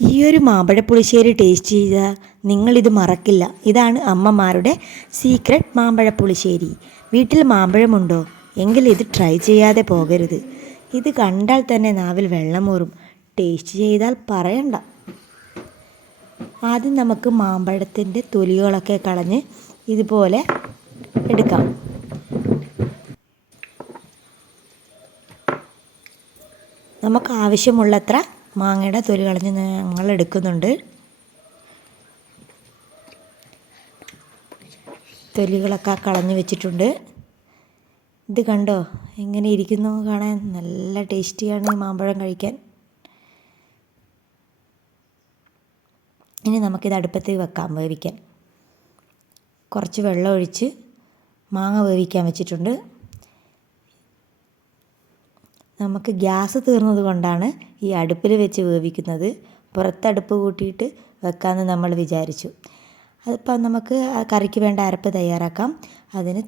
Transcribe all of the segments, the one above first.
ഈ ഒരു മാമ്പഴ പുളിശ്ശേരി ടേസ്റ്റ് ചെയ്താൽ നിങ്ങളിത് മറക്കില്ല. ഇതാണ് അമ്മമാരുടെ സീക്രട്ട് മാമ്പഴ പുളിശ്ശേരി. വീട്ടിൽ മാമ്പഴമുണ്ടോ? എങ്കിൽ ഇത് ട്രൈ ചെയ്യാതെ പോകരുത്. ഇത് കണ്ടാൽ തന്നെ നാവിൽ വെള്ളമൂറും. ടേസ്റ്റ് ചെയ്താൽ പറയണ്ട. ആദ്യം നമുക്ക് മാമ്പഴത്തിൻ്റെ തൊലികളൊക്കെ കളഞ്ഞ് ഇതുപോലെ എടുക്കാം. നമുക്ക് ആവശ്യമുള്ളത്ര മാങ്ങയുടെ തൊലി കളഞ്ഞ് ഞങ്ങൾ എടുക്കുന്നുണ്ട്. തൊലികളൊക്കെ കളഞ്ഞ് വെച്ചിട്ടുണ്ട്. ഇത് കണ്ടോ എങ്ങനെ ഇരിക്കുന്നു കാണാൻ? നല്ല ടേസ്റ്റിയാണ് ഈ മാമ്പഴം കഴിക്കാൻ. ഇനി നമുക്കിത് അടുപ്പത്ത് വെക്കാം വേവിക്കാൻ. കുറച്ച് വെള്ളം ഒഴിച്ച് മാങ്ങ വേവിക്കാൻ വെച്ചിട്ടുണ്ട്. നമുക്ക് ഗ്യാസ് തീർന്നത് കൊണ്ടാണ് ഈ അടുപ്പിൽ വെച്ച് വേവിക്കുന്നത്. പുറത്തടുപ്പ് കൂട്ടിയിട്ട് വെക്കാമെന്ന് നമ്മൾ വിചാരിച്ചു. അതിപ്പോൾ നമുക്ക് കറിക്ക് വേണ്ട അരപ്പ് തയ്യാറാക്കാം. അതിന്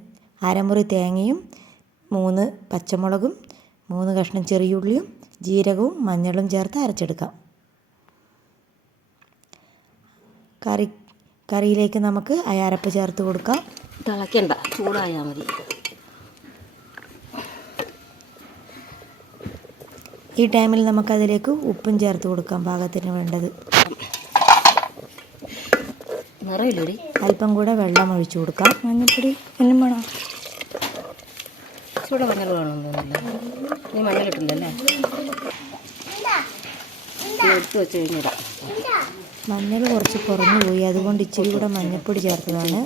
അരമുറി തേങ്ങയും 3 പച്ചമുളകും 3 കഷ്ണം ചെറിയുള്ളിയും ജീരകവും മഞ്ഞളും ചേർത്ത് അരച്ചെടുക്കാം. കറിയിലേക്ക് നമുക്ക് അരപ്പ് ചേർത്ത് കൊടുക്കാം. തിളയ്ക്കണ്ട, ചൂടായാൽ മതി. ഈ ടൈമിൽ നമുക്കതിലേക്ക് ഉപ്പും ചേർത്ത് കൊടുക്കാം പാകത്തിന് വേണ്ടത്. നിറയില്ലടി, അല്പം കൂടെ വെള്ളം ഒഴിച്ചു കൊടുക്കാം. മഞ്ഞൾപ്പൊടി എന്നും വേണം. ചൂടെ മഞ്ഞൾ വേണമെന്നൊന്നുമില്ല. നീ മഞ്ഞളിട്ടില്ലല്ലേ? എടുത്ത് വെച്ച് കഴിഞ്ഞിടാം. മഞ്ഞൾ കുറച്ച് കുറഞ്ഞു പോയി, അതുകൊണ്ട് ഇച്ചിരി കൂടെ മഞ്ഞൾപ്പൊടി ചേർത്തതാണ്.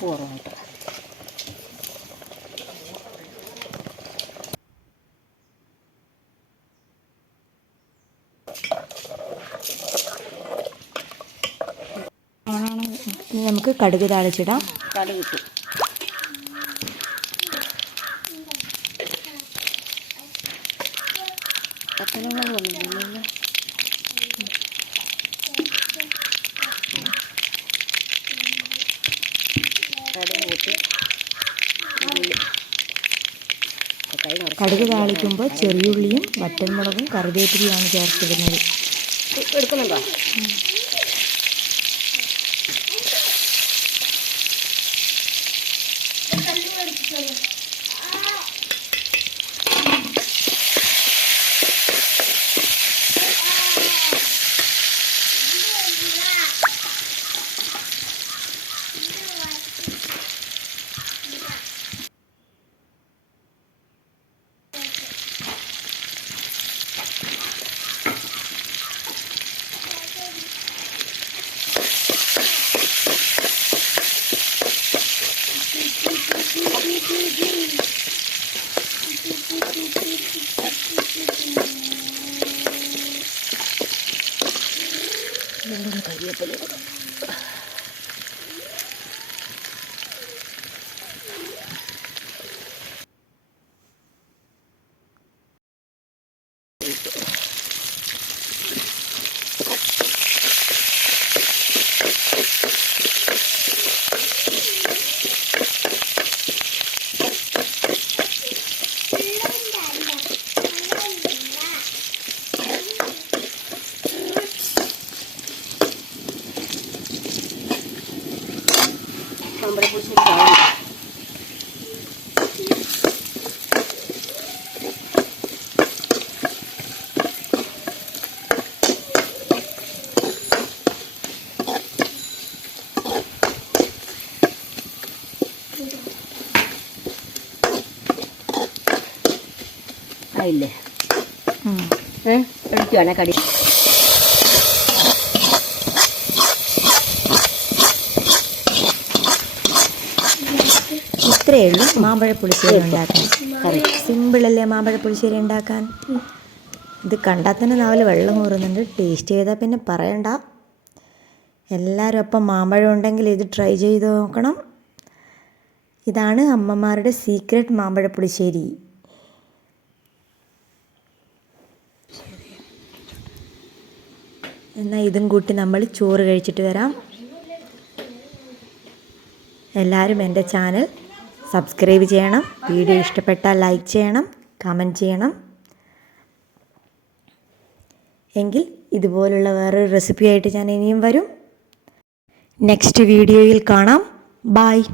ഇനി നമുക്ക് കടുക് താളിച്ചിടാം. കടുകിട്ടു. പച്ചമുളക് വന്നില്ല. കടുക് താളിക്കുമ്പോൾ ചെറിയുള്ളിയും വറ്റൽമുളകും കറിവേപ്പിലയാണ് ചേർത്തിടുന്നത്. എടുക്കുന്നുണ്ടോ? കരിവേപ്പില മാമ്പഴ പുളിശ്ശേരി ആയില്ലേ? കഴിക്കുവാണേ കടി. ഇത്രയേ ഉള്ളൂ മാമ്പഴ പുളിശ്ശേരി ഉണ്ടാക്കാൻ. സിമ്പിളല്ലേ മാമ്പഴ പുളിശ്ശേരി ഉണ്ടാക്കാൻ? ഇത് കണ്ടാൽ തന്നെ നാവിൽ വെള്ളം ഊറുന്നുണ്ട്. ടേസ്റ്റ് ചെയ്താൽ പിന്നെ പറയണ്ട. എല്ലാവരും അപ്പം മാമ്പഴം ഉണ്ടെങ്കിൽ ഇത് ട്രൈ ചെയ്ത് നോക്കണം. ഇതാണ് അമ്മമാരുടെ സീക്രട്ട് മാമ്പഴ പുളിശ്ശേരി. എന്നാൽ ഇതും കൂട്ടി നമ്മൾ ചോറ് കഴിച്ചിട്ട് വരാം. എല്ലാവരും എൻ്റെ ചാനൽ സബ്സ്ക്രൈബ് ചെയ്യണം. വീഡിയോ ഇഷ്ടപ്പെട്ടാൽ ലൈക്ക് ചെയ്യണം, കമൻറ്റ് ചെയ്യണം. എങ്കിൽ ഇതുപോലുള്ള വേറൊരു റെസിപ്പിയായിട്ട് ഞാൻ ഇനിയും വരും. നെക്സ്റ്റ് വീഡിയോയിൽ കാണാം. ബായ്.